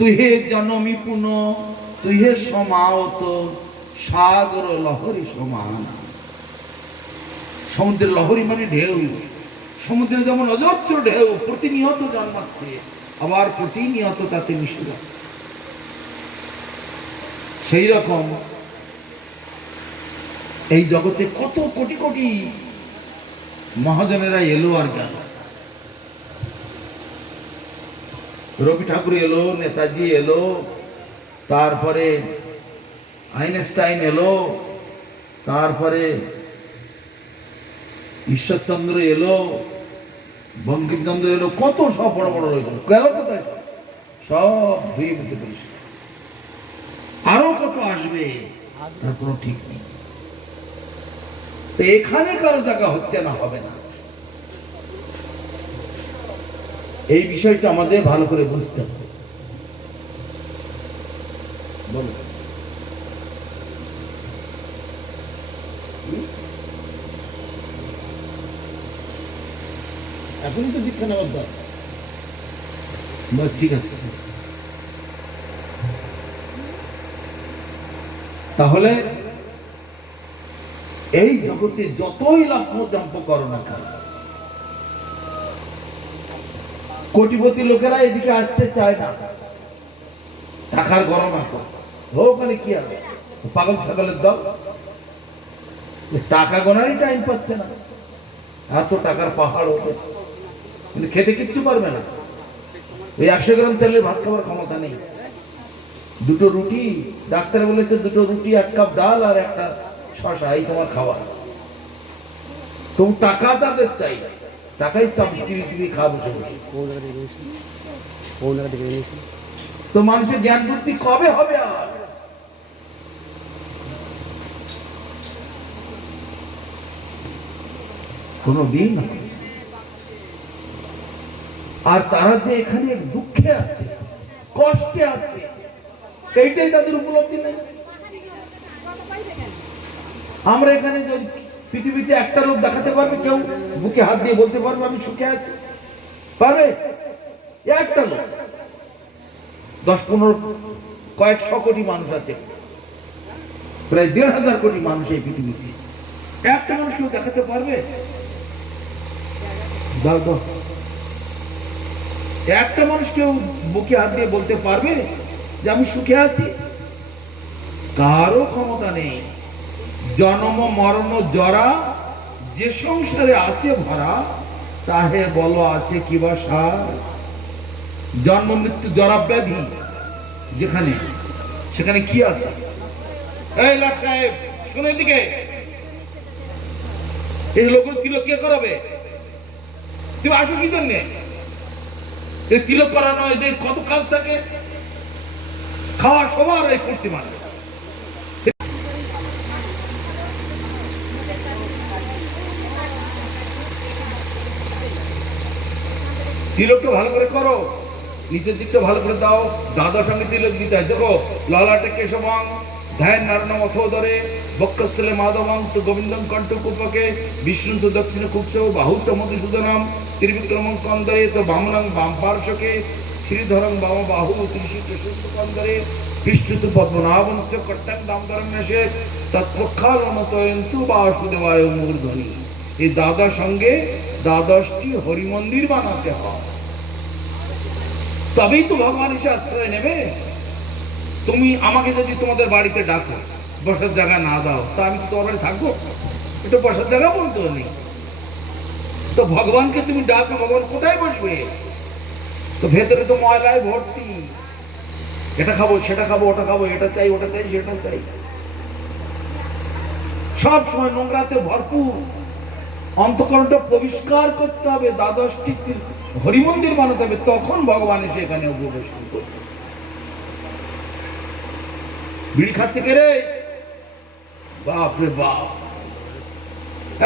তুই হে জনমী পুন, তুই হে সমাওত সাগর লহরী সমান। সমুদ্রের লহরী মানে ঢেউ। সমুদ্রে যেমন অজস্র ঢেউ প্রতিনিয়ত জন্মাচ্ছে, আবার প্রতিনিয়ত তাতে মিশে যাচ্ছে, সেই রকম এই জগতে কত কোটি কোটি মহাজনেরা এলো আর গেল। রবি ঠাকুর এলো, নেতাজি এলো, তারপরে আইনস্টাইন এলো, তারপরে ঈশ্বরচন্দ্র এলো, বঙ্কিমচন্দ্র এলো, কত সব বড় বড় রয়ে গেল, গেল কোথায়? সব ধুয়ে মুছে পড়েছে। আরো কত আসবে তার কোনো ঠিক নেই। তো এখানে কারো জায়গা হচ্ছে না, হবে না, এই বিষয়টা আমাদের ভালো করে বুঝতে হবে। বলো এখনই তো দীক্ষা নেওয়ার দরকার। বাস ঠিক আছে। তাহলে এই জগতে যতই লাফো জম্প করো না কেন, কোটিপতি লোকেরা এদিকে আসতে চায় না, টাকার গরম এত। ওখানে কি হবে, পাগল ছাগলের দল, টাকা গোনারই টাইম পাচ্ছে না, এত টাকার পাহাড় ওদের, কিন্তু খেতে কিচ্ছু পারবে না। ওই 100 গ্রাম তেলের ভাত খাবার ক্ষমতা নেই। দুটো রুটি, ডাক্তার বলেছে দুটো রুটি, 1 কাপ ডাল আর একটা শশা, এই তোমার খাওয়া। তুমি টাকা তাদের চাই, টাকাই চিবি চিবি খাবো। তো মানুষের জ্ঞান বুদ্ধি কবে হবে? আর কোনো দিন। আর তারা যে এখানে দুঃখে আছে, কষ্টে আছে, সেইটাই তাদের উপলব্ধি নেই। আমরা এখানে যদি পৃথিবীতে একটা লোক দেখাতে পারবে, কেউ বুকে হাত দিয়ে বলতে পারবে আমি সুখে আছি? পারবে? একটা লোক, 10-15 কয়েকশো কোটি মানুষ আছে, প্রায় 1,500 কোটি মানুষ এই পৃথিবীতে, একটা মানুষ কেউ দেখাতে পারবে? একটা মানুষ কেউ বুকে হাত দিয়ে বলতে পারবে যে আমি সুখে আছি? কারো ক্ষমতা নেই। জন্ম মরণ জরা যে সংসারে আছে ভরা, তাহে বলো আছে কিবা সার। জন্ম মৃত্যু জরা ব্যাধি যেখানে, সেখানে কি আছে? এই লাট সাহেব শুনে দিকে, এই লোকের তিলক কে করাবে? তুমি আসো কি জন্যে? এই তিলক করানো, এদের কত কাজ থাকে, খাওয়া সবার এই ফুর্তি মানে। তিলকটা ভালো করে করো, নিচের দিকটা ভালো করে দাও, দাদার সঙ্গে তিলক দিতে হয়। দেখো, ললাটে কেশবাং ধ্যান নারায়ণ অথোদরে বক্ষস্থলে মাধবাং তো গোবিন্দং কণ্ঠ কুপকে বিষ্ণু তো দক্ষিণ কুৎস বাহু চ মধুসূদনম ত্রিবিক্রমং কন্দরে তো বামনাং বাম পার্শ্বকে শ্রীধরং বাম বাহু ত্রিশিত কন্দরে বিষ্ণু তো পদ্মনাভং চ কট্টং দামোদরণ্যসে তৎপক্ষালনতয়ন্তু বাসুদেবায় মূর্ধনি। এই দাদার সঙ্গে দ্বাদশটি হরিমন্দির বানাতে হয়, তবেই তো ভগবান এসে আশ্রয় নেবে। তুমি আমাকে যদি তোমাদের বাড়িতে ডাকো, বসার জায়গা না দাও, তা আমি তোমার বাড়ি থাকবো? এটা বসার জায়গা বলতে নেই তো। ভগবানকে তুমি ডাকো, ভগবান কোথায় বসবে? তো ভেতরে তো ময়লায় ভর্তি, এটা খাবো সেটা খাবো, ওটা খাবো, এটা চাই ওটা চাই সেটা চাই, সব সময় নোংরাতে ভরপুর। অন্তঃকরণটা পরিষ্কার করতে হবে, দ্বাদশটি হরিমন্দির বানাতে হবে, তখন ভগবান এসে এখানে প্রবেশ করবে। বিড়ি খাচ্ছে কে রে? বাপ রে বাপ,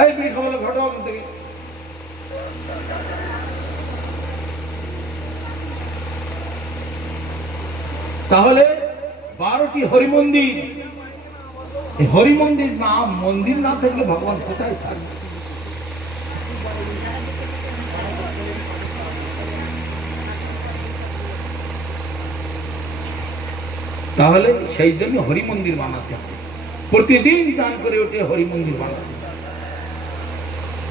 এই বিড়ি খাওয়ালে ঘটো ওখান থেকে। তাহলে 12টি হরিমন্দির, এই হরিমন্দির নাম, মন্দির না থাকলে ভগবান কোথায় থাকবে? তাহলে সেই জন্য হরি মন্দির বানাতে হবে, প্রতিদিন চান করে উঠে হরি মন্দির বানাতে হবে।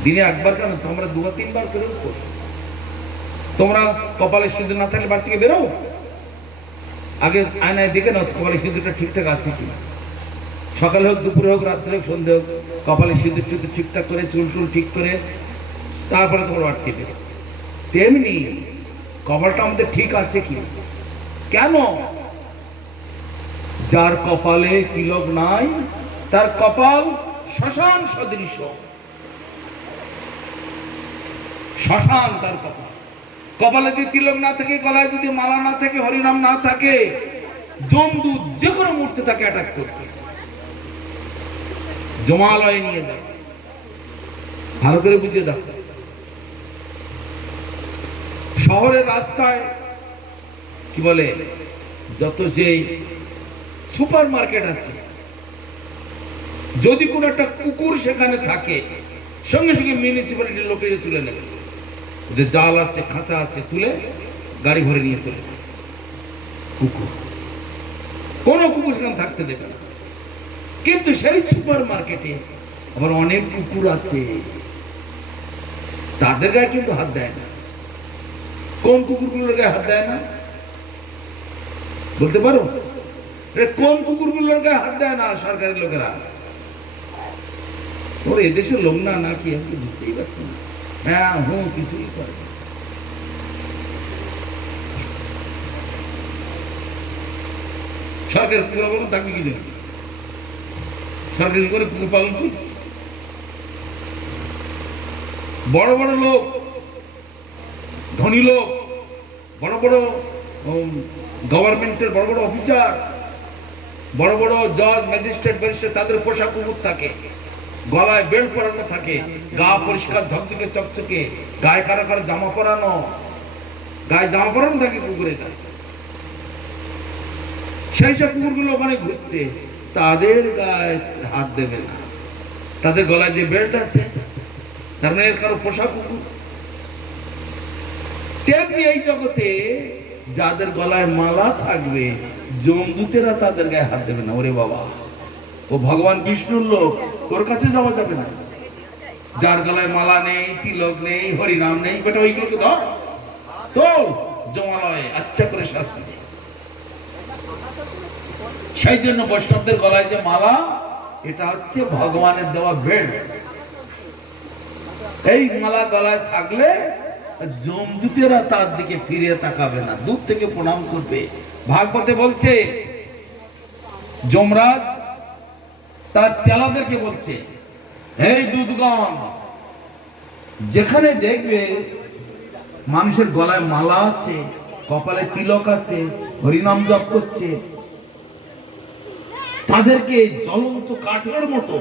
দিনে একবার কেন, তোমরা দুবার তিনবার করে উঠো। তোমরা কপালে সিঁদুর না থাকলে বাড়ি থেকে বেরো, আগে আয়নায় দেখে নাও কপালে সিঁদুরটা ঠিকঠাক আছে কিনা। সকালে হোক, দুপুরে হোক, রাত্রে হোক, সন্ধ্যে হোক, কপালে সিঁদুর টুদুর ঠিকঠাক করে, চুল টুল ঠিক করে তারপরে তোমরা বাড়ি থেকে বেরো। তেমনি কপালটা আমাদের ঠিক আছে কি? কেন? যার কপালে তিলক নাই তার কপাল শ্মশান সদৃশ। শ্মশান তার কপাল। কপালে যদি তিলক না থাকে, গলায় যদি মালা না থাকে, হরিনাম না থাকে, জমদূত যে কোনো মুহূর্তে তাকে অ্যাটাক করবে, জমালয়ে নিয়ে যাবে। ভালো করে বুঝিয়ে দাও। শহরের রাস্তায় কি বলে, যত যে সুপার মার্কেট আছে, যদি কোন একটা কুকুর সেখানে থাকে, সঙ্গে সঙ্গে মিউনিসিপ্যালিটির লোকেরা তুলে নেবে, যে জাল আছে, খাঁচা আছে, তুলে গাড়ি ভরে নিয়ে চলে যাবে। কুকুর, কোন কুকুর সেখানে থাকতে দেবে না। কিন্তু সেই সুপার মার্কেটে আবার অনেক কুকুর আছে, তাদের গায়ে কিন্তু হাত দেয় না। কোন কুকুরগুলোর গায়ে হাত দেয় না বলতে পারো? কোন কুকুরগুলোর গায়ে হাত দেয় না সরকারের লোকেরা? ওর এদেশের লোক না নাকি আমি বুঝতেই পারছি না। হ্যাঁ, কিছুই করে না। সরকার কুকুর বলো থাকবে কি জন্য? সরকারি করে কুকুর পালন করি। বড় বড় লোক, ধনী লোক, বড় বড় গভর্নমেন্টের বড় বড় অফিসার, বড় বড় জজ, ম্যাজিস্ট্রেট, ব্যারিস্টার, তাদের পোশাক কুকুর থাকে, গলায় বেল্ট পরানো থাকে, গা পরিষ্কার ঝকঝকে চকচকে, গায়ে কারো কারো জামা পরানো, গায়ে জামা পরানো থাকে কুকুরে গায়ে। সেই সব কুকুরগুলো ওখানে ঘুরতে, তাদের গায়ে হাত দেবে না। তাদের গলায় যে বেল্ট আছে, তার মানে কারো পোশাক কুকুর। তেমনি এই জগতে যাদের গলায় মালা থাকবে, জমদূতেরা তাদের গায়ে হাত দেবে না। ওরে বাবা, ও ভগবান বিষ্ণুর লোক, ওর কাছে যাওয়া যাবে না। যার গলায় মালা নেই, তিলক নেই, হরিনাম নেই, বেটা ওইগুলোকে ধর, তো জমালয়ে আচ্ছা করে শাস্তি দে। সেই জন্য বৈষ্ণবদের গলায় যে মালা, এটা হচ্ছে ভগবানের দেওয়া বেল্ট। এই মালা গলায় থাকলে জমদূতেরা তার দিকে ফিরে তাকাবে না, দূর থেকে প্রণাম করবে। ভাগবতে বলছে, যমরাজ তার চেলাদেরকে বলছে, এই দূতগণ, যেখানে দেখবে মানুষের গলায় মালা আছে, কপালে তিলক আছে, হরিনাম জপ করছে, তাদেরকে জ্বলন্ত কাঠের মতো,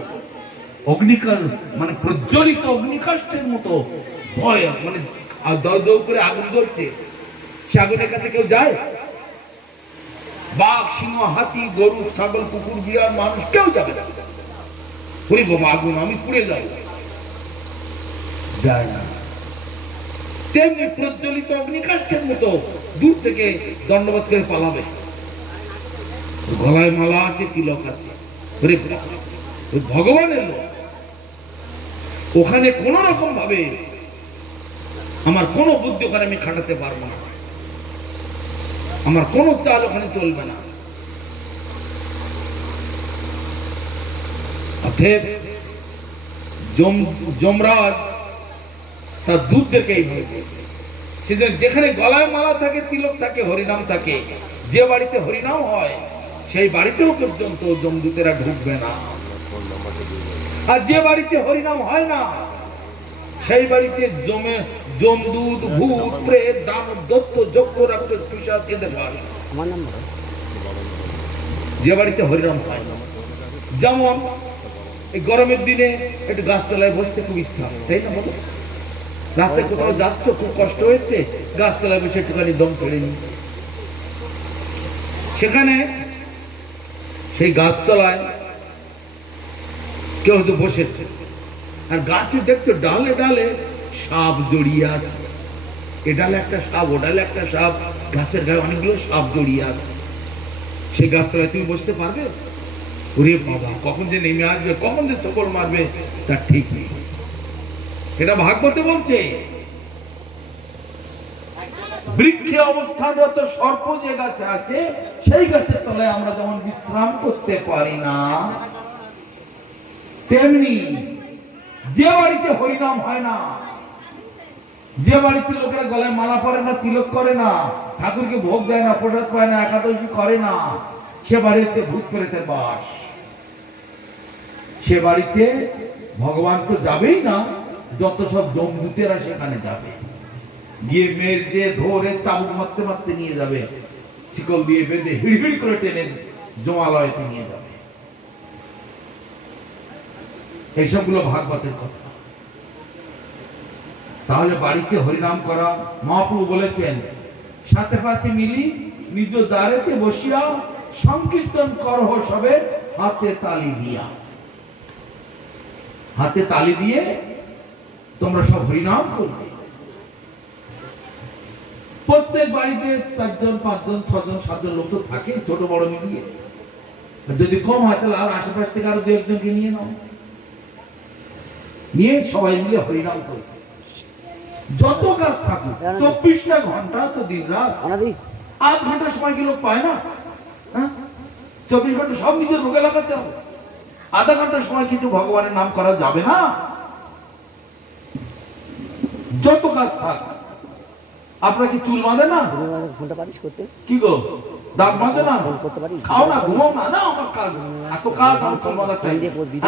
অগ্নিকাল মানে প্রজ্বলিত অগ্নিকাষ্ঠের মতো ভয়, মানে দৌ দৌ করে আগুন জ্বলছে, সে আগুনের কাছে কেউ যায়? বাঘ, সিংহ, হাতি, গরু, ছাগল, কুকুর, বিড়াল, মানুষ কেউ যাবে না। ওরে বাবা, আগুন, আমি পুড়ে যাই, যায় না। তেমনি প্রজ্বলিত অগ্নিকাষ্ঠের মতো দূর থেকে দণ্ডবোধ করে পালাবে। গলায় মালা আছে, তিলক আছে, ওরে ভগবানের লোক। ওখানে কোন রকম ভাবে আমার কোন বুদ্ধি ওখানে আমি খাটাতে পারবো না, আমার কোন চাল ওখানে চলবে না। অতএব যমরাজ তার দূতদেরকে এইভাবে বলছে, সেদিন যেখানে গলায় মালা থাকে, তিলক থাকে, হরিনাম থাকে, যে বাড়িতে হরিনাম হয় সেই বাড়িতেও পর্যন্ত যমদূতেরা ঢুকবে না। আর যে বাড়িতে হরিনাম হয় না সেই বাড়িতে যমদূত, ভূত, প্রেত, দানব, দৈত্য, যক্ষ, রাক্ষস, পিশাচ এদের বাস। যে বাড়িতে হরিনাম হয় না, যেমন এই গরমের দিনে একটু গাছতলায় বসতে খুব ইচ্ছা, তাই না বলো? রাস্তায় কোথাও যাচ্ছ, খুব কষ্ট হয়েছে, গাছতলায় বসে একটুখানি দম ছেড়ে নি। সেখানে সেই গাছতলায় কেউ হয়তো বসেছে, আর গাছে দেখছো ডালে ডালে সাপ জড়িয়ে আছে, এ ডালে একটা সাপ, ও ডালে একটা সাপ, গাছের গায়ে অনেকগুলো সাপ জড়িয়ে আছে। সেই গাছতলায় তুমি বসতে পারবে? ওরে বাবা, কখন যে নেমে আসবে, কখন যে থপ্পড় মারবে তার ঠিক নেই। এটা ভাগবতে বলছে, বৃক্ষে অবস্থানরত সর্প যে গাছে আছে, সেই গাছের তলায় আমরা যেমন বিশ্রাম করতে পারি না, তেমনি যে বাড়িতে হরিনাম হয় না, যে বাড়িতে লোকেরা গলায় মালা পরে না, তিলক করে না, ঠাকুরকে ভোগ দেয় না, প্রসাদ পায় না, একাদশী করে না, সে বাড়িতে ভূত প্রেতের বাস। সে বাড়িতে ভগবান তো যাবেই না, যত সব জমদূতেরা সেখানে যাবে, গিয়ে মেয়ের যে ধরে চাবুক মারতে মারতে নিয়ে যাবে, শিকল দিয়ে বেঁধে হিড়হিড় করে টেনে জমালয়তে নিয়ে যাবে। এইসবগুলো ভাগবতের কথা। তাহলে বাড়িতে হরিনাম করা, মহাপ্রভু বলেছেন, সাথে পাচ্ছে মিলি নিজ দ্বারেতে বসিয়া সংকীর্তন করহ সবে হাতে তালি দিয়া। হাতে তালি দিয়ে তোমরা সব হরিনাম করবে। প্রত্যেক বাড়িতে 4 জন 5 জন 6 জন 7 জন লোক তো থাকে, ছোট বড় মিলিয়ে। যদি কম হয় তাহলে আর আশেপাশ থেকে আরো 2 একজনকে নিয়ে নাও, নিয়ে সবাই মিলে হরিনাম করবে। যত কাজ থাকুক, 24টা ঘন্টা তো দিন রাত, 8 ঘন্টা সময় কি লোক পায় না? 24 ঘন্টা সব নিজের রোগে লাগাতে হবে। আধা ঘন্টা সময় কিন্তু ভগবানের নাম করা যাবে না? যত কাজ থাক। আপনার কি চুল বাঁধে না? কি গো, দাঁত বাঁধে না? খাও না, ঘুমাও না? না, আমার কাজ, এত কাজ, আমার চুল বাঁধার টাইম,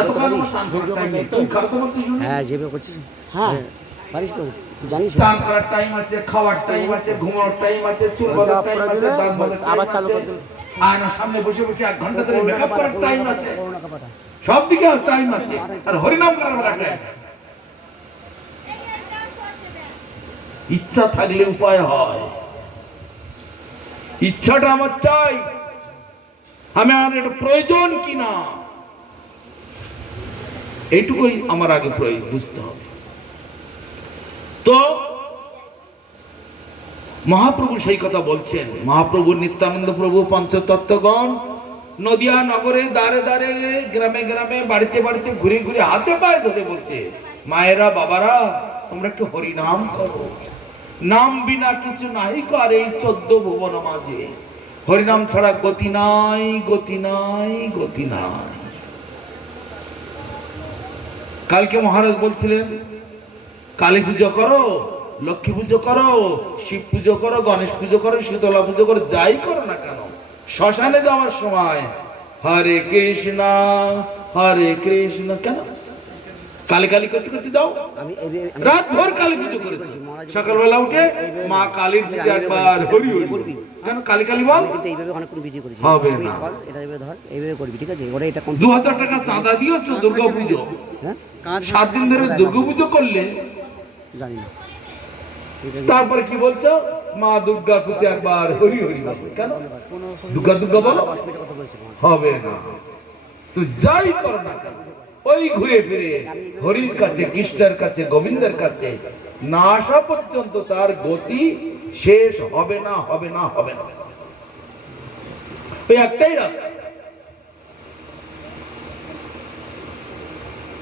এত কাজ আমার চান করার টাইম নেই। তুমি খারাপ বলতে শুনি? হ্যাঁ, যেভাবে করছিস, হ্যাঁ পারিস তো, তুই জানিস। চান করার টাইম আছে, খাওয়ার টাইম আছে, ঘুমানোর টাইম আছে, চুল বাঁধার টাইম আছে, দাঁত বাঁধার টাইম আবার চালু করতে, আয়নার সামনে বসে বসে 1 ঘন্টা ধরে মেকআপ করার টাইম আছে, সব দিকে টাইম আছে, আর হরিনাম করার বেলা টাইম। ইচ্ছা থাকলে উপায় হয়। ইচ্ছাটা আমার চাই, আমি আর এটা প্রয়োজন কিনা এইটুকুই আমার আগে বুঝতে হবে। তো মহাপ্রভু সেই কথা বলছেন। মহাপ্রভু নিত্যানন্দ প্রভু পঞ্চতত্ত্বগণ নদিয়া নগরে দ্বারে দ্বারে গ্রামে গ্রামে বাড়িতে বাড়িতে ঘুরে ঘুরে হাতে পায়ে ধরে বলছে, মায়েরা বাবারা তোমরা একটু হরিনাম করো, নাম বিনা কিছু নাই কর এই 14 ভুবন মাঝে, হরিনাম ছাড়া গতি নাই, গতি নাই, গতি নাই। কালকে মহারাজ বলছিলেন, কালী পুজো করো, লক্ষ্মী পুজো করো, শিব পুজো করো, গণেশ পুজো করো, শীতলা পুজো করো, যাই করো না কেন, শ্মশানে যাওয়ার সময় হরে কৃষ্ণ হরে কৃষ্ণ কেন? কালী কালী করতে করতে যাও। রাত ভোর কালী পুজো করে, সকালবেলা উঠে মা কালীর পুজো একবার হরি হরি কেন? কালী কালী বল, হবে না। 2000 টাকা চাঁদা দিয়েছো দুর্গা পুজো, 7 দিন ধরে দুর্গা পুজো করলে, তারপরে কি বলছো? মা দুর্গা পুজো একবার হরি হরি কেন? দুর্গা দুর্গা বলো, হবে না। তো যাই করো না কেন, ওই ঘুরে ফিরে হরির কাছে, কৃষ্ণের কাছে, গোবিন্দের কাছে না আসা পর্যন্ত তার গতি শেষ হবে না, হবে না, হবে না। ওই একটাই রাস্তা।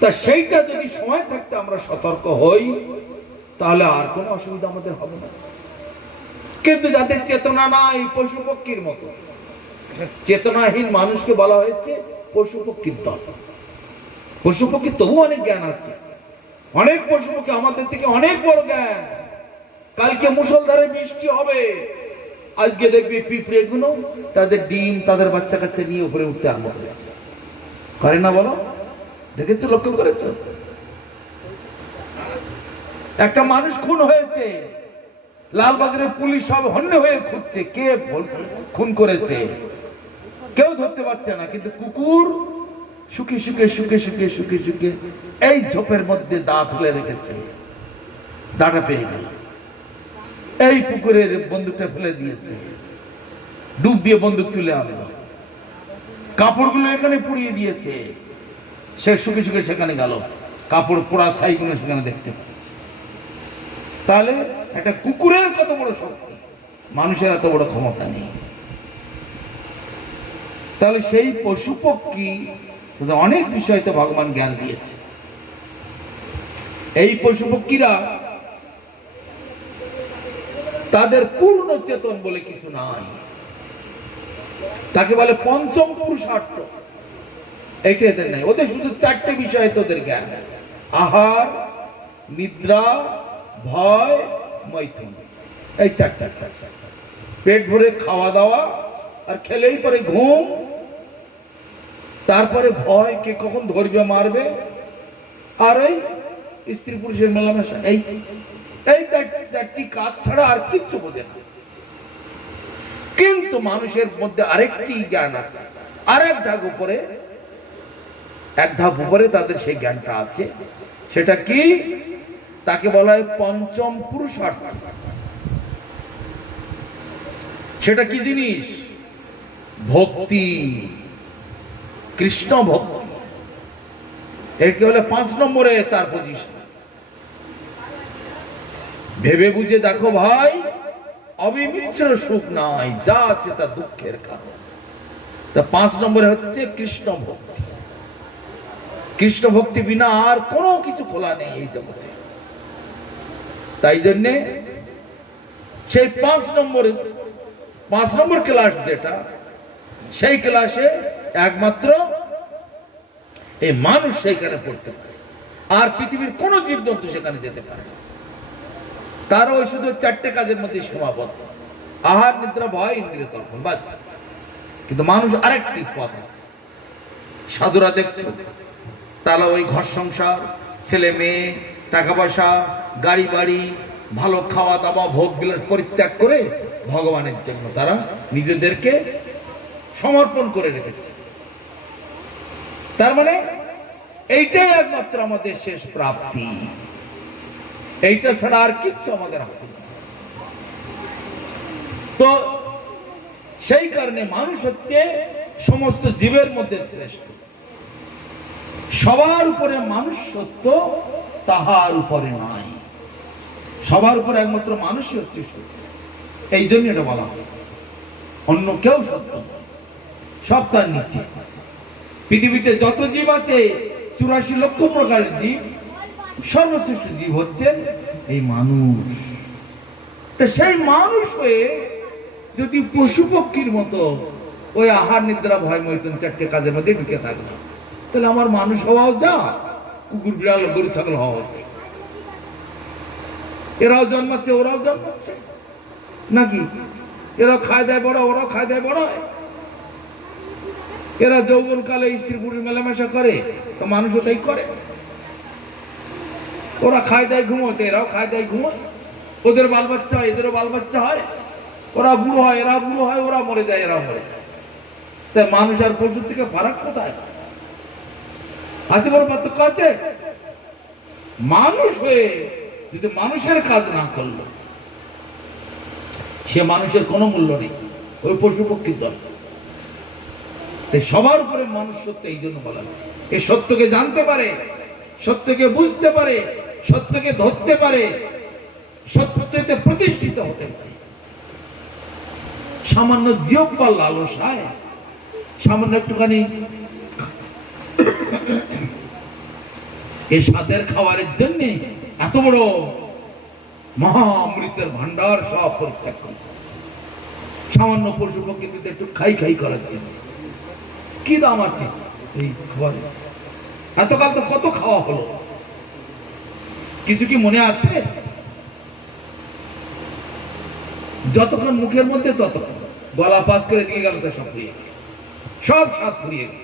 তা সেইটা যদি সময় থাকতে আমরা সতর্ক হই, তাহলে আর কোনো অসুবিধা আমাদের হবে না। কিন্তু যাদের চেতনা নাই, পশু পক্ষীর মতো, চেতনাহীন মানুষকে বলা হয়েছে পশু পক্ষীর দল। পশু পক্ষী তবু অনেক জ্ঞান আছে, অনেক পশু পক্ষী আমাদের থেকে অনেক বড় জ্ঞান। কালকে মুষলধারে বৃষ্টি হবে, আজকে দেখবি পিঁপড়ে গুলো তাদের ডিম, তাদের বাচ্চা কাচ্চা নিয়ে উপরে উঠতে আরম্ভ করে না? বলো, দেখে তো লক্ষ্য করেছ? একটা মানুষ খুন হয়েছে, লালবাজারের পুলিশ সব হন্য হয়ে খুঁজছে কে খুন করেছে, কেউ ধরতে পারছে না। কিন্তু কুকুর শুকে শুকে শুকে শুকে শুকে শুকে এই ঝোপের মধ্যে দা ফেলে রেখেছে, দাটা পেয়ে গেল, এই পুকুরের বন্দুকটা ফেলে দিয়েছে, ডুব দিয়ে বন্দুক তুলে আনলো, কাপড়গুলো এখানে পুড়িয়ে দিয়েছে, সে শুকে শুকে সেখানে গেল, কাপড় পোড়া ছাইগুলো সেখানে দেখতে পাচ্ছে। তাহলে একটা কুকুরের কত বড় শক্তি, মানুষের এত বড় ক্ষমতা নেই। তাহলে সেই পশু পক্ষী অনেক বিষয় তো ভগবান জ্ঞান দিয়েছে। এই পশু পক্ষীরা তাদের পূর্ণ চেতন বলে কিছু নাই, তাকে বলে পঞ্চম পুরুষার্থ, এটা এদের নাই। ওদের শুধু চারটে বিষয় তোদের জ্ঞান: আহার, নিদ্রা, ভয়, মৈথুন। এই চারটা, পেট ভরে খাওয়া দাওয়া, আর খেলেই পরে ঘুম, তারপরে ভয়, কে কখন ধরবে মারবে, আর এই স্ত্রী পুরুষের মেলামেশা। এই চারটি কাজ ছাড়া আর কিচ্ছু বোঝে না। কিন্তু মানুষের মধ্যে আরেকটি জ্ঞান আছে, আর এক ধাপ উপরে তাদের সেই জ্ঞানটা আছে। সেটা কি? তাকে বলা হয় পঞ্চম পুরুষার্থ। সেটা কি জিনিস? ভক্তি, কৃষ্ণ ভক্তি। একে বলে 5 নম্বরে তার পজিশন। ভেবে বুঝে দেখো ভাই, অবিমিশ্র সুখ নাই, যা আছে তা দুঃখের কারণ। তা 5 নম্বরে হচ্ছে কৃষ্ণ ভক্তি। কৃষ্ণ ভক্তি বিনা আর কোনো কিছু খোলা নেই এই জগতে। তাই জন্যে সেই 5 নম্বর ক্লাস যেটা, সেই ক্লাসে একমাত্র এই মানুষ সেইখানে পড়তে পারে, আর পৃথিবীর কোন জীবজন্তু সেখানে যেতে পারে না। তার ওই শুধু 4টে কাজের মধ্যে সীমাবদ্ধ: আহার, নিদ্রা, ভয়, ইন্দ্রিয় তর্পণ, বাস। কিন্তু মানুষ আরেকটি পথ আছে। সাধুরা দেখছো, তারা ওই ঘর সংসার, ছেলে মেয়ে, টাকা পয়সা, গাড়ি বাড়ি, ভালো খাওয়া দাওয়া, ভোগ বিলাস পরিত্যাগ করে ভগবানের জন্য তারা নিজেদেরকে সমর্পণ করে রেখেছে। তার মানে এইটাই একমাত্র আমাদের শেষ প্রাপ্তি, এইটা ছাড়া আর কিচ্ছু আমাদের হাতে নেই। তো সেই কারণে মানুষ হচ্ছে সমস্ত জীবের মধ্যে শ্রেষ্ঠ। সবার উপরে মানুষ সত্য, তাহার উপরে নাই। সবার উপরে একমাত্র মানুষই হচ্ছে সত্য। এই জন্য এটা বলা হয়েছে, অন্য কেউ সত্য নয়, সব তার নিচে। পৃথিবীতে যত জীব আছে, 84 লক্ষ প্রকারের জীব, সর্বশ্রেষ্ঠ জীব হচ্ছে এই মানুষ। তো সেই মানুষ হয়ে যদি পশু পক্ষীর মতো ওই আহার, নিদ্রা, ভয়, মৈথুন 4টে কাজের মধ্যে ঢুকে থাকবে, তাহলে আমার মানুষ হওয়াও যা, কুকুর বিড়াল গরু ছাগল হওয়া উচিত। এরাও জন্মাচ্ছে, ওরাও জন্মাচ্ছে নাকি? এরাও খায় দেয় বড়, ওরাও খায় দেয় বড় হয়। এরা যৌবন কালে স্ত্রী পুরুষ মেলামেশা করে, তো মানুষও তাই করে। ওরা খায় দেয় ঘুমোতে, এরাও খায় দেয় ঘুমোয়। ওদের বাল বাচ্চা হয়, এদেরও বাল বাচ্চা হয়। ওরা বুড়ো হয়, এরা বুড়ো হয়, ওরা মরে যায়, এরাও মরে যায়। তাই মানুষ আর পশুর থেকে ফারাক কোথায় আছে? কোনো পার্থক্য আছে? মানুষ হয়ে যদি মানুষের কাজ না করলো, সে মানুষের কোনো মূল্য নেই, ওই পশু পক্ষীর দল। তাই সবার উপরে মানুষ সত্য, এই জন্য বলা হচ্ছে। এই সত্যকে জানতে পারে, সত্যকে বুঝতে পারে, সত্যকে ধরতে পারে, সত্যতে প্রতিষ্ঠিত হতে পারে। সামান্য জিহ্ব বা লালসায়, সামান্য একটুখানি এই স্বাদের খাবারের জন্য এত বড় মহা অমৃতের ভান্ডার সব পরিত্যাগ করে, সামান্য পশু পক্ষীর মধ্যে একটু খাই খাই করার জন্য। কি দাম আছে এই খাবার? এতকাল তো কত খাওয়া হলো, কিছু কি মনে আছে? যতক্ষণ মুখের মধ্যে ততক্ষণ, গলা পাস করে দিয়ে গেল তো সব ফুরিয়ে গেল, সব স্বাদ ফুরিয়ে গেল।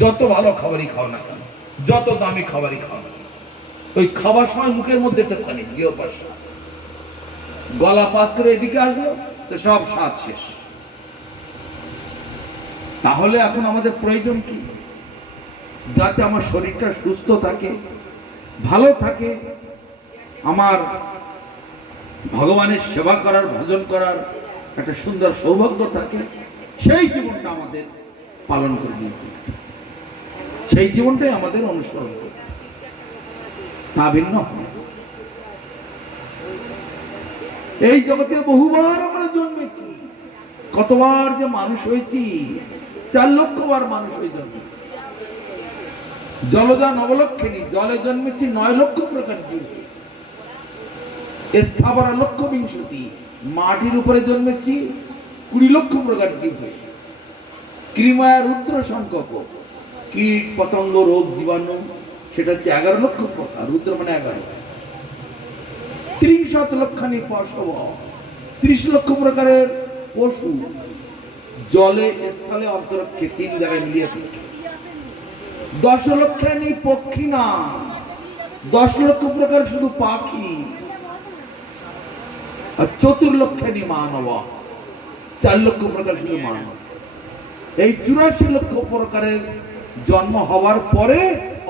যত ভালো খাবারই খাও না কেন, যত দামি খাবারই খাও না, ওই খাবার সময় মুখের মধ্যে একটুখানি জিও পাস, গলা পাস করে এদিকে আসলো তো সব স্বাদ শেষ। তাহলে এখন আমাদের প্রয়োজন কি? যাতে আমার শরীরটা সুস্থ থাকে, ভালো থাকে, আমার ভগবানের সেবা করার, ভজন করার একটা সুন্দর সৌভাগ্য থাকে, সেই জীবনটা আমাদের পালন করে নিয়েছে, সেই জীবনটাই আমাদের অনুসরণ করতে, তা ভিন্ন। এই জগতে বহুবার আমরা জন্মেছি, কতবার যে মানুষ হয়েছি, 4 লক্ষ বার মানুষ হয়ে জন্মেছে। জলজা নবলক্ষিণী, জলে জন্মেছি 9 লক্ষ প্রকার জীব। স্থাবরা লক্ষ বিংশতি, মাটির উপরে জন্মেছি 20 লক্ষ প্রকার জীব হয়ে। কৃময়া রুদ্র সংখ্যক, কীট পতঙ্গ রোগ জীবাণু সেটা হচ্ছে 11 লক্ষ প্রকার, রুদ্র মানে 11। 30 লক্ষানি পশব, 30 লক্ষ প্রকারের পশু জলে স্থলে অন্তরক্ষে 3 জায়গায় মিলিয়ে থাকে। 10 লক্ষানি পক্ষী না, 10 লক্ষ প্রকার শুধু পাখি। আর 4 লক্ষানি মানব, 4 লক্ষ প্রকার শুধু মানব। এই 84 লক্ষ প্রকারের জন্ম হওয়ার পরে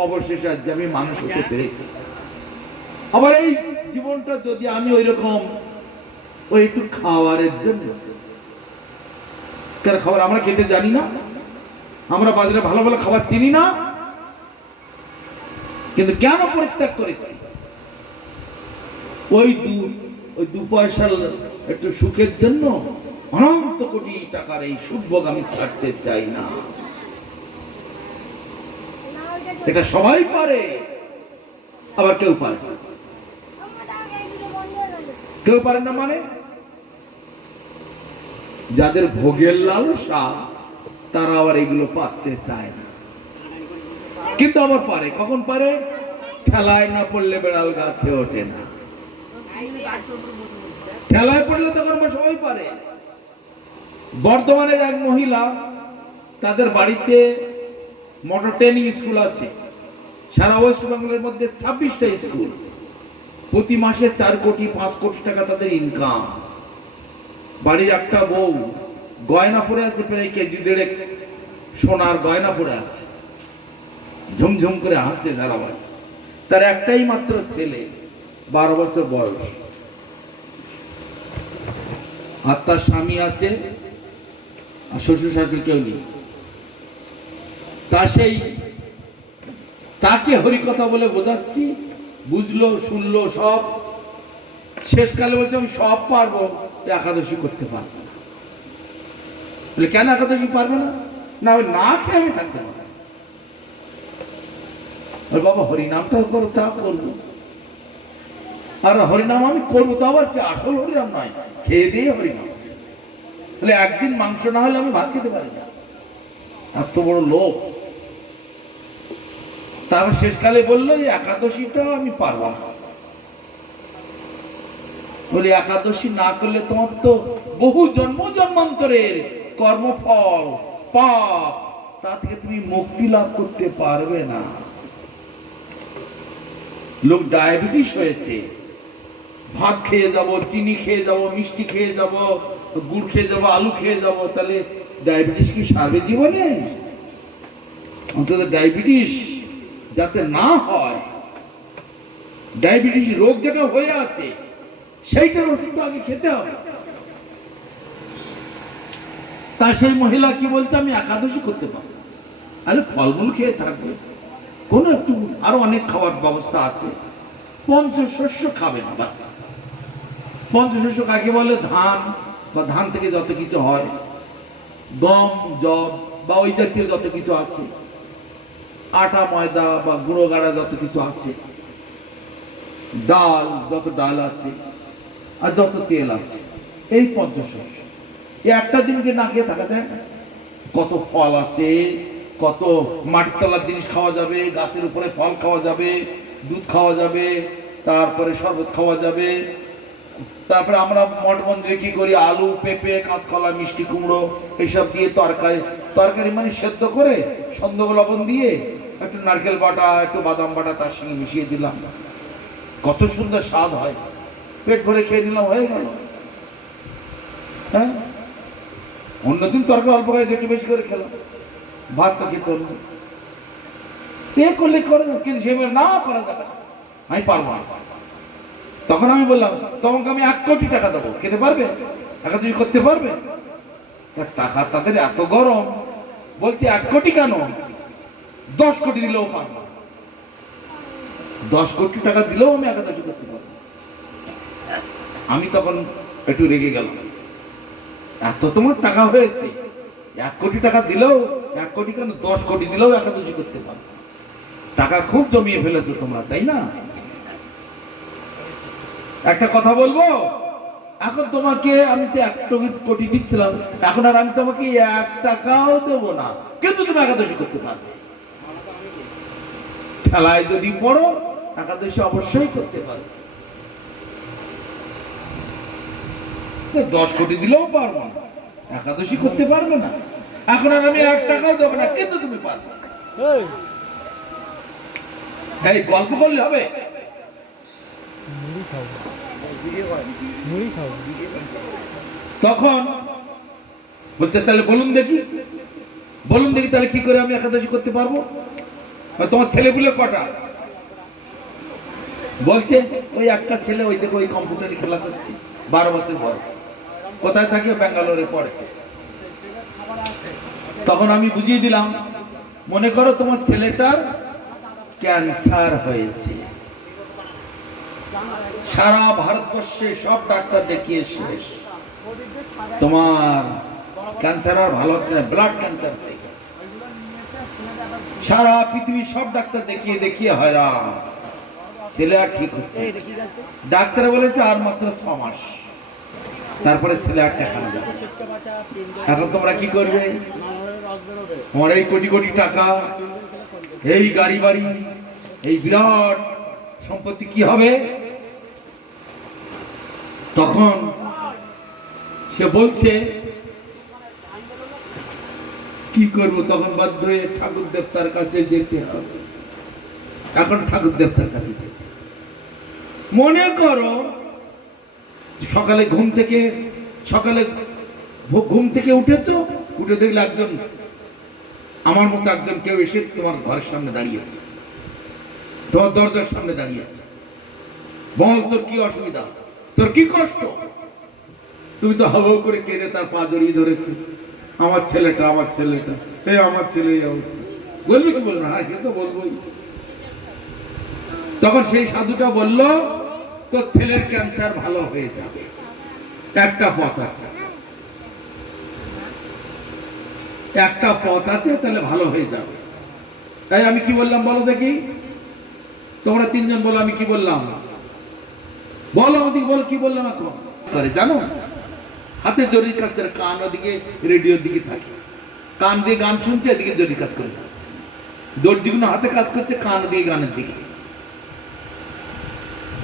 অবশেষে আজ আমি মানুষ হতে পেরেছি। আবার এই জীবনটা যদি আমি ওই রকম ওই একটু খাবারের জন্য, কারণ খাবার আমরা খেতে জানি না, আমরা বাজারে ভালো ভালো খাবার চিনি না, কিন্তু কেন পরিত্যাগ করেছি? ওই দু পয়সার একটু সুখের জন্য অনন্ত কোটি টাকার এই সুখভোগ আমি ছাড়তে চাই না। এটা সবাই পারে, আবার কেউ পারে না। কেউ পারে না মানে যাদের ভোগের লালসা তারা আবার এগুলো পারতে চায় না, কিন্তু আবার পারে। কখন পারে? ঠেলায় না পড়লে বেড়াল গাছে ওঠে না। ঠেলায় পড়লে তখন সবাই পারে। বর্ধমানের এক মহিলা, তাদের বাড়িতে মোটর ট্রেনিং স্কুল আছে। সারা ওয়েস্ট বেঙ্গলের মধ্যে 26টা স্কুল, প্রতি মাসে 4 কোটি 5 কোটি টাকা তাদের ইনকাম। বাড়ির একটা বউ গয়না পরে আছে, প্রায় কেজি 1.5 সোনার গয়না পরে আছে, ঝুমঝুম করে হাসছে সারা বাড়ি। তার একটাই মাত্র ছেলে, 12 বছর বয়স, আর তার স্বামী আছে, আর শ্বশুর শাশুড়ি কেউ নেই। তাকে হরিকথা বলে বোঝাচ্ছি, বুঝলো, শুনলো সব। শেষকালে বলছে আমি সব পারবো, একাদশী করতে পারবো না। বলে কেন একাদশী পারবে না? না ওই না খেয়ে আমি থাকতে পারবো। বাবা হরিনামটা করো, তা করবো। আর হরিনাম আমি করবো তো আবার কি আসল হরিনাম নয়, খেয়ে দিয়ে হরিনাম। বলে একদিন মাংস না হলে আমি ভাত খেতে পারি না, এত বড় লোক। তারপর শেষকালে বললো যে একাদশীটা আমি পারবো না। বলি একাদশী না করলে তোমার তো বহু জন্ম জন্মান্তরের কর্মফল পাপ, তা থেকে তুমি মুক্তি লাভ করতে পারবে না। লোক ডায়াবেটিস হয়েছে, ভাত খেয়ে যাব, চিনি খেয়ে যাব, মিষ্টি খেয়ে যাব, গুড় খেয়ে যাব, আলু খেয়ে যাব, তাহলে ডায়াবেটিস কি সারবে জীবনে? অন্তত ডায়াবেটিস যাতে না হয়, ডায়াবেটিস রোগ যেটা হয়ে আছে সেইটার ওষুধ তো আগে খেতে হবে। তা সেই মহিলা কি বলছে, আমি একাদশী করতে পারবো। আরে ফলমূল খেয়ে থাকবে, কোন একটু আরো অনেক খাওয়ার ব্যবস্থা আছে। পঞ্চশস্য খাবে না, বাস। পঞ্চশস্য কাকে বলে? ধান বা ধান থেকে যত কিছু হয়, গম, জব বা ওই জাতীয় যত কিছু আছে, আটা ময়দা বা গুঁড়ো গাড়া যত কিছু আছে, ডাল যত ডাল আছে, আর যত তেল আছে, এই পঞ্চশস্য। একটা দিনকে না খেয়ে থাকা যায় না। কত ফল আছে, কত মাটির তলার জিনিস খাওয়া যাবে, গাছের উপরে ফল খাওয়া যাবে, দুধ খাওয়া যাবে, তারপরে শরবত খাওয়া যাবে। তারপরে আমরা মঠ মন্দিরে কি করি, আলু, পেঁপে, কাঁচকলা, মিষ্টি কুমড়ো এইসব দিয়ে তরকারি মানে সেদ্ধ করে সন্দেহ লবণ দিয়ে একটু নারকেল বাটা, একটু বাদাম বাটা তার সঙ্গে মিশিয়ে দিলাম, কত সুন্দর স্বাদ হয়। পেট ভরে খেয়ে নিলাম, হয়ে গেল। হ্যাঁ, অন্যদিন তরকারি অল্প খাই, একটু বেশি করে খেলাম, ভাত তো খেতে হলো। করলে করে, কিন্তু সেভাবে না করা যাবে না, আমি পারবো না। তখন আমি বললাম, তোমাকে আমি 1 কোটি টাকা দেবো, খেতে পারবে? একাদশী করতে পারবে? টাকা তাদের এত গরম, বলছে 1 কোটি কেন, 10 কোটি দিলেও পারবো। 10 কোটি টাকা দিলেও আমি একাদশী করতে পারবো। আমি তখন একটু রেগে গেলাম, এত তোমার টাকা হয়েছে, 1 কোটি টাকা দিলেও, 1 কোটি কেন 10 কোটি দিলেও একাদশী করতে পারবে। টাকা খুব জমিয়ে ফেলেছো তোমরা, তাই না? একটা কথা বলবো, এখন তোমাকে আমি তো 1 কোটি দিচ্ছিলাম, এখন আর আমি তোমাকে 1 টাকাও দেবো না, কিন্তু তুমি একাদশী করতে পারবে। খেলায় যদি পড়ো একাদশী অবশ্যই করতে পারবে। 10 কোটি দিলেও পারবো না, একাদশী করতে পারবে না। এখন আর আমি 1 টাকাও দেবো না, কিন্তু তুমি পারবে। এই গল্প করলে হবে? তখন বলছে তাহলে বলুন দেখি, বলুন দেখি তাহলে কি করে আমি একাদশী করতে পারবো? তোমার ছেলেগুলো কটা? বলছে ওই একটা ছেলে, ওই দেখো ওই কম্পিউটারে খেলা করছে, 12 বছর বয়স। কোথায় থাকে? ব্যাঙ্গালোরে পড়ে। তখন আমি বুঝিয়ে দিলাম, মনে করো তোমার ছেলেটার ক্যান্সার হয়েছে, সারা ভারতবর্ষে সব ডাক্তার দেখিয়ে শেষ, তোমার ক্যান্সার আর ভালো হচ্ছে না, ব্লাড ক্যান্সার হয়ে গেছে। সারা পৃথিবীর সব ডাক্তার দেখিয়ে দেখিয়ে হয়রান, ছেলে আর ঠিক হচ্ছে। ডাক্তার বলেছে আর মাত্র 6 মাস, তারপরে ছেলে আর দেখা যাবে। এখন তোমরা কি করবে? তোমার এই কোটি কোটি টাকা, এই গাড়ি বাড়ি, এই বিরাট সম্পত্তি কি হবে? তখন সে বলছে কি করব? তখন বাধ্য হয়ে ঠাকুর দেবতার কাছে যেতে হবে। এখন ঠাকুর দেবতার কাছে যেতে, মনে করো সকালে ঘুম থেকে উঠেছো, উঠে দেখলে একজন আমার মতো একজন কেউ এসে তোমার ঘরের সামনে দাঁড়িয়েছে, তোমার দরজার সামনে দাঁড়িয়েছে। বল তোর কি অসুবিধা, তোর কি কষ্ট? তুমি তো হাও করে কেঁদে তার পা জড়িয়ে ধরেছো, আমার ছেলেটা, আমার ছেলেটা, এই আমার ছেলে এই অবস্থা। বলবি কি বলবো না? সে তো বলবোই। তখন সেই সাধুটা বলল, তোর ছেলের ক্যান্সার ভালো হয়ে যাবে, একটা পথ আছে, একটা পথ আছে, তাহলে ভালো হয়ে যাবে। তাই আমি কি বললাম বলো দেখি? তোমরা 3 জন বলো আমি কি বললাম? বলো আমাদের, বলো কি বললাম? এখন জানো, হাতে জরির কাজ করে, কান ওদিকে রেডিওর দিকে থাকে, কান দিয়ে গান শুনছে, এদিকে জরির কাজ করে, দর্জিগুলো হাতে কাজ করছে, কান দিয়ে গানের দিকে,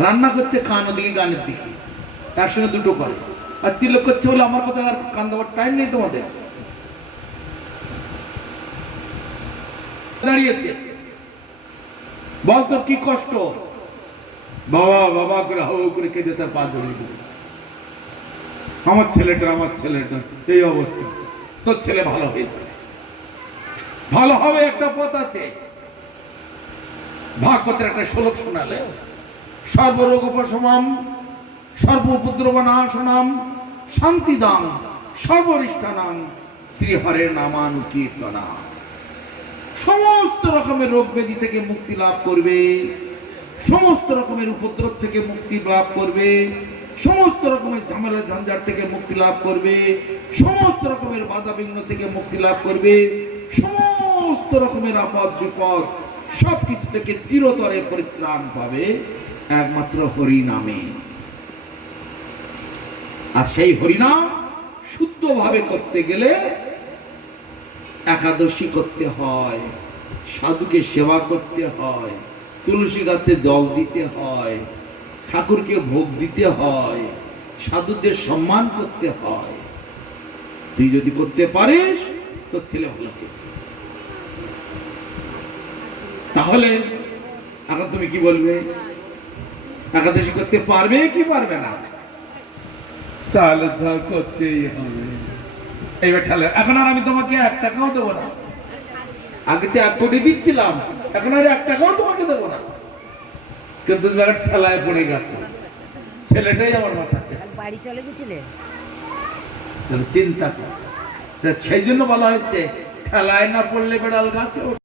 রান্না করছে কান ওদিকে গানের দিকে, তার সঙ্গে দুটো করে। আর তিলক করছে বলে আমার কথা আর কান দেওয়ার টাইম নেই তোমাদের। দাঁড়িয়েছে, বল তোর কি কষ্ট? বাবা বাবা করে হাও করে কেঁদে তার পা জড়িয়ে দিয়েছে, আমার ছেলেটা, আমার ছেলেটা এই অবস্থা। তোর ছেলে ভালো হয়ে যাবে, ভালো হবে, একটা পথ আছে। ভাগবতের একটা শ্লোক শোনালে, সর্বরোগ উপশমম সর্ব উপদ্রব নাশনম শান্তিদাম সর্বরিষ্ঠানাম শ্রীহরের নামানুকীর্তনা। সমস্ত রকমের রোগ ব্যাধি থেকে মুক্তি লাভ করবে, সমস্ত রকমের উপদ্রব থেকে মুক্তি লাভ করবে, সমস্ত রকমের ঝামেলা ঝঞ্ঝাট থেকে মুক্তি লাভ করবে, সমস্ত রকমের বাধা বিঘ্ন থেকে মুক্তি লাভ করবে, সমস্ত রকমের আপদ বিপদ সবকিছু থেকে চিরতরে পরিত্রাণ পাবে একমাত্র হরি নামে। আর সেই হরিনাম শুদ্ধভাবে করতে গেলে একাদশী করতে হয়, সাধুকে সেবা করতে হয়, তুলসী গাছে জল দিতে হয়, ঠাকুরকে ভোগ দিতে হয়, সাধুদের সম্মান করতে হয়। তুই যদি করতে পারিস তোর ছেলে ভালো হবে। তাহলে এখন তুমি কি বলবে? একাদশী করতে পারবে কি পারবে না? তাহলে তো করতেই হবে। এইবার ঠেলে, এখন আর আমি তোমাকে 1 টাকাও দেবো না। আগে তো 1 কোটি দিচ্ছিলাম, এখন আর 1 টাকাও তোমাকে দেবো না। কিন্তু ঠেলায় পড়ে গেছে, ছেলেটাই আমার মাথাতে বাড়ি চলে গেছিলে, চিন্তা কর। সেই জন্য বলা হয়েছে ঠেলায় না পড়লে বেড়াল গাছে